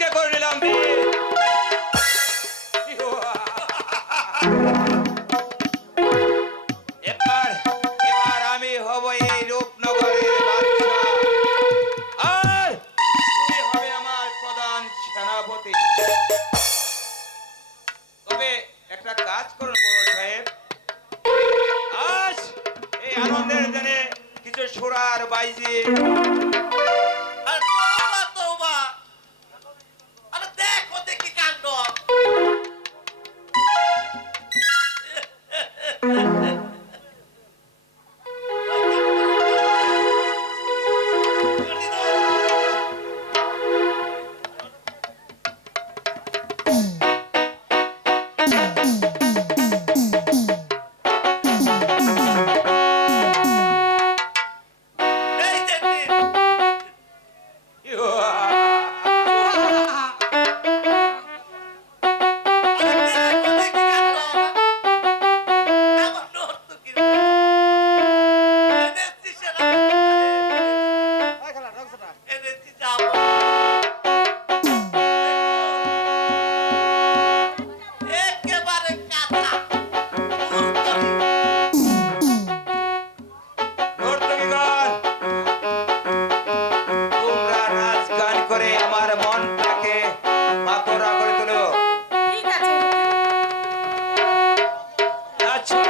আজকে করে নিলাম বিয়ে। এবার এবার আমি হব এই রূপনগরের বাদশা, আর তুমি হবে আমার প্রধান সেনাপতি। তবে একটা কাজ করুন বড় সাহেব, আজ এই আনন্দের দিনে কিছু সুরার বাইজি। আর তওবা তওবা, আরে দেখো দেখি কাণ্ড। এই দেখি নর্তকীগণ, তোমরা নাচ গান করে আমার মনটাকে মাতোরা করে তোলো। ঠিক আছে। নাচো।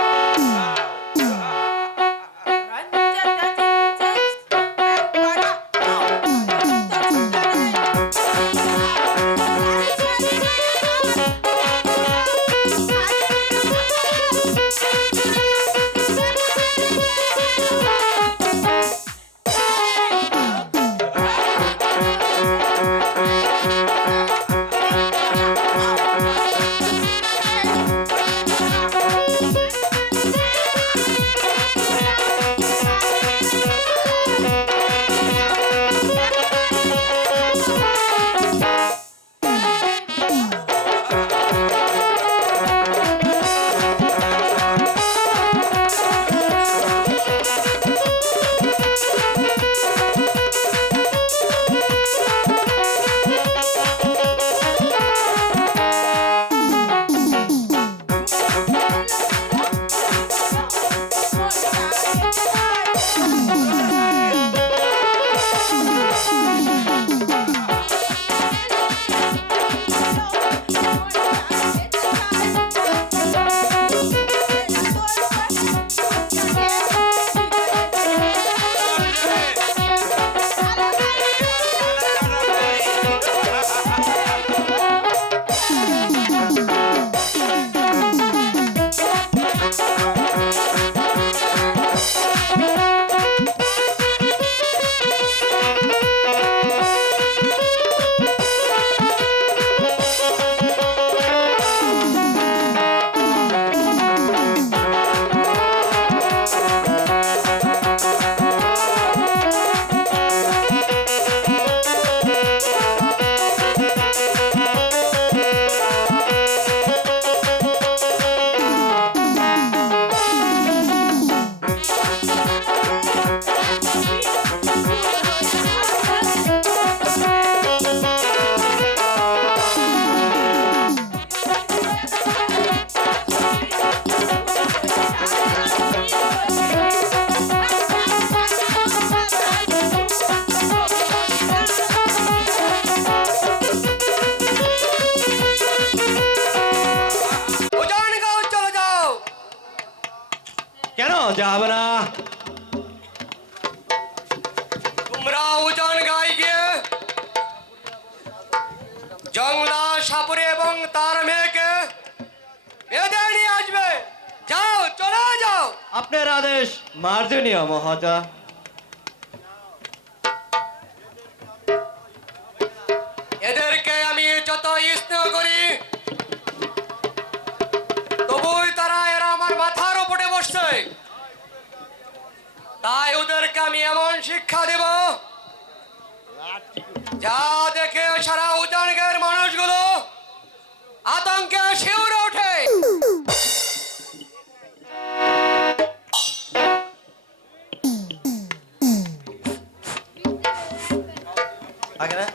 কেন যাবে না? তোমরা উজান গায়ে গিয়ে জংলা সাপুরে এবং তার মেয়েকে বেঁধে নিয়ে আসবে। যাও, চলে যাও। আপনার আদেশ মার্জনীয় মহাজা। এদেরকে আমি যত স্নেহ করি, তবুই এরা আমার মাথার উপরে বসছে। তাই ওদেরকে আমি এমন শিক্ষা দেব যা দেখে সারা উজানগের মানুষগুলো আতঙ্কে শিউরে ওঠে। আগে না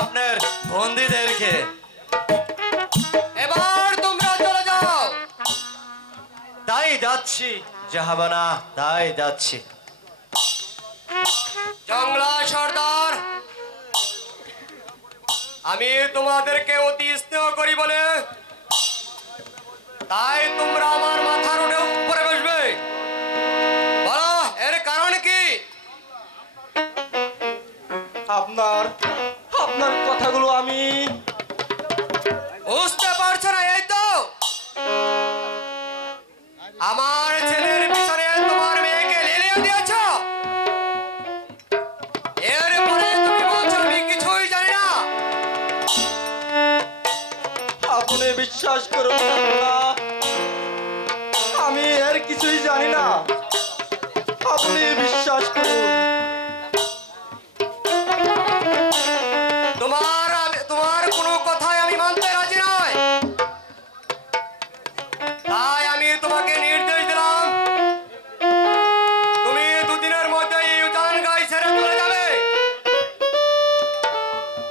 আপনার বন্দীদেরকে। এবার তোমরা চলে যাও। তাই যাচ্ছি জাহাবানা, তাই যাচ্ছি। জংলা সর্দার, আমি তোমাদেরকে অতি স্নেহ করি বলে তাই তোমরা আমার মাথার উপরে বসবে। বলো এর কারণ কি? আপনার আপনার কথাগুলো আমি বুঝতে পারছো না? এই তো আমার ছেলের পিছনে তোমার মেয়েকে লেলিয়ে দিয়েছ। এরপরে তুমি বলছো আমি কিছুই জানি না। আপনি বিশ্বাস করুন না, আমি এর কিছুই জানি না। আপনি বিশ্বাস করুন। তোমার কোনো কথাই আমি মানতে রাজি নই। তাই আমি তোমাকে নির্দেশ দিলাম, তুমি দুদিনের মধ্যে এই উজান গাই ছেড়ে চলে যাবে।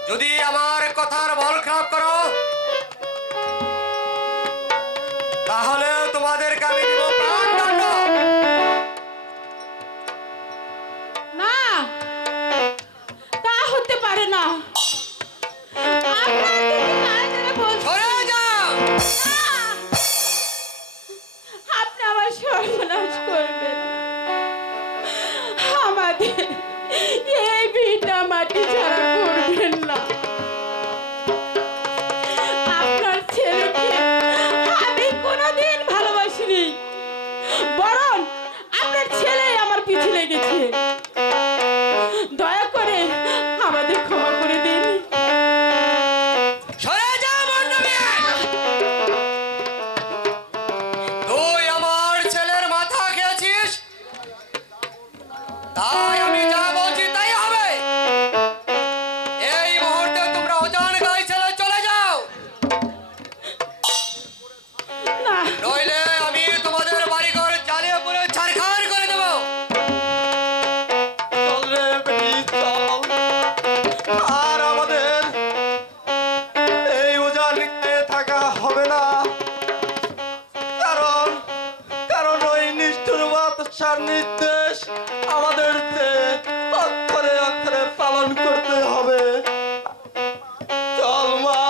যদি আমার কথার বল খারাপ করো তাহলে তোমাদেরকে আমি দিব প্রাণদণ্ড। না, তা হতে পারে না। আপনারা তিনি কারা যেন বলছেন। সরে যাও। না, আপনি আমার সর্বনাশ করবেন না। আমাদের এই ভিটা মাটি ছাড়া করবেন না। আপনার ছেলেকে আমি কোনোদিন ভালোবাসিনি, বরং আপনার ছেলে আমার পিছু লেগেছে। দয়া করে আমাদের ক্ষমা করে দিন। সরে যাও মণ্ডপে। তুই আমার ছেলের মাথা খেয়েছিস, তাই আমি যা বলছি তাই হবে। এই মুহূর্তে তোমরা অজান গাই ছেড়ে চলে যাও, না, নইলে আমি তোমাদের বাড়িঘর জ্বালিয়ে পুরো ছারখার করে দেবো। চল রে বেটি, চল। আর আমাদের এই উজান গায়ে থাকা হবে না। কারণ কারণ ওই নিষ্ঠুর বাদশার নির্দেশ আমাদেরকে অক্ষরে অক্ষরে পালন করতে হবে। চল মা,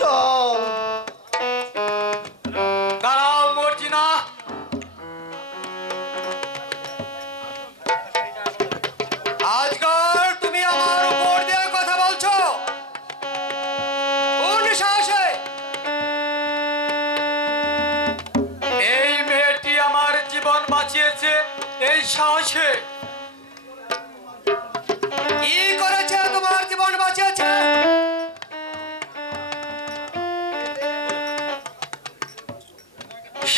চল। দাঁড়াও মর্জিনা, আজকাল তুমি আমার উপর দিয়ে কথা বলছো কোন সাহসে? এই মেয়েটি আমার জীবন বাঁচিয়েছে, এই সাহসে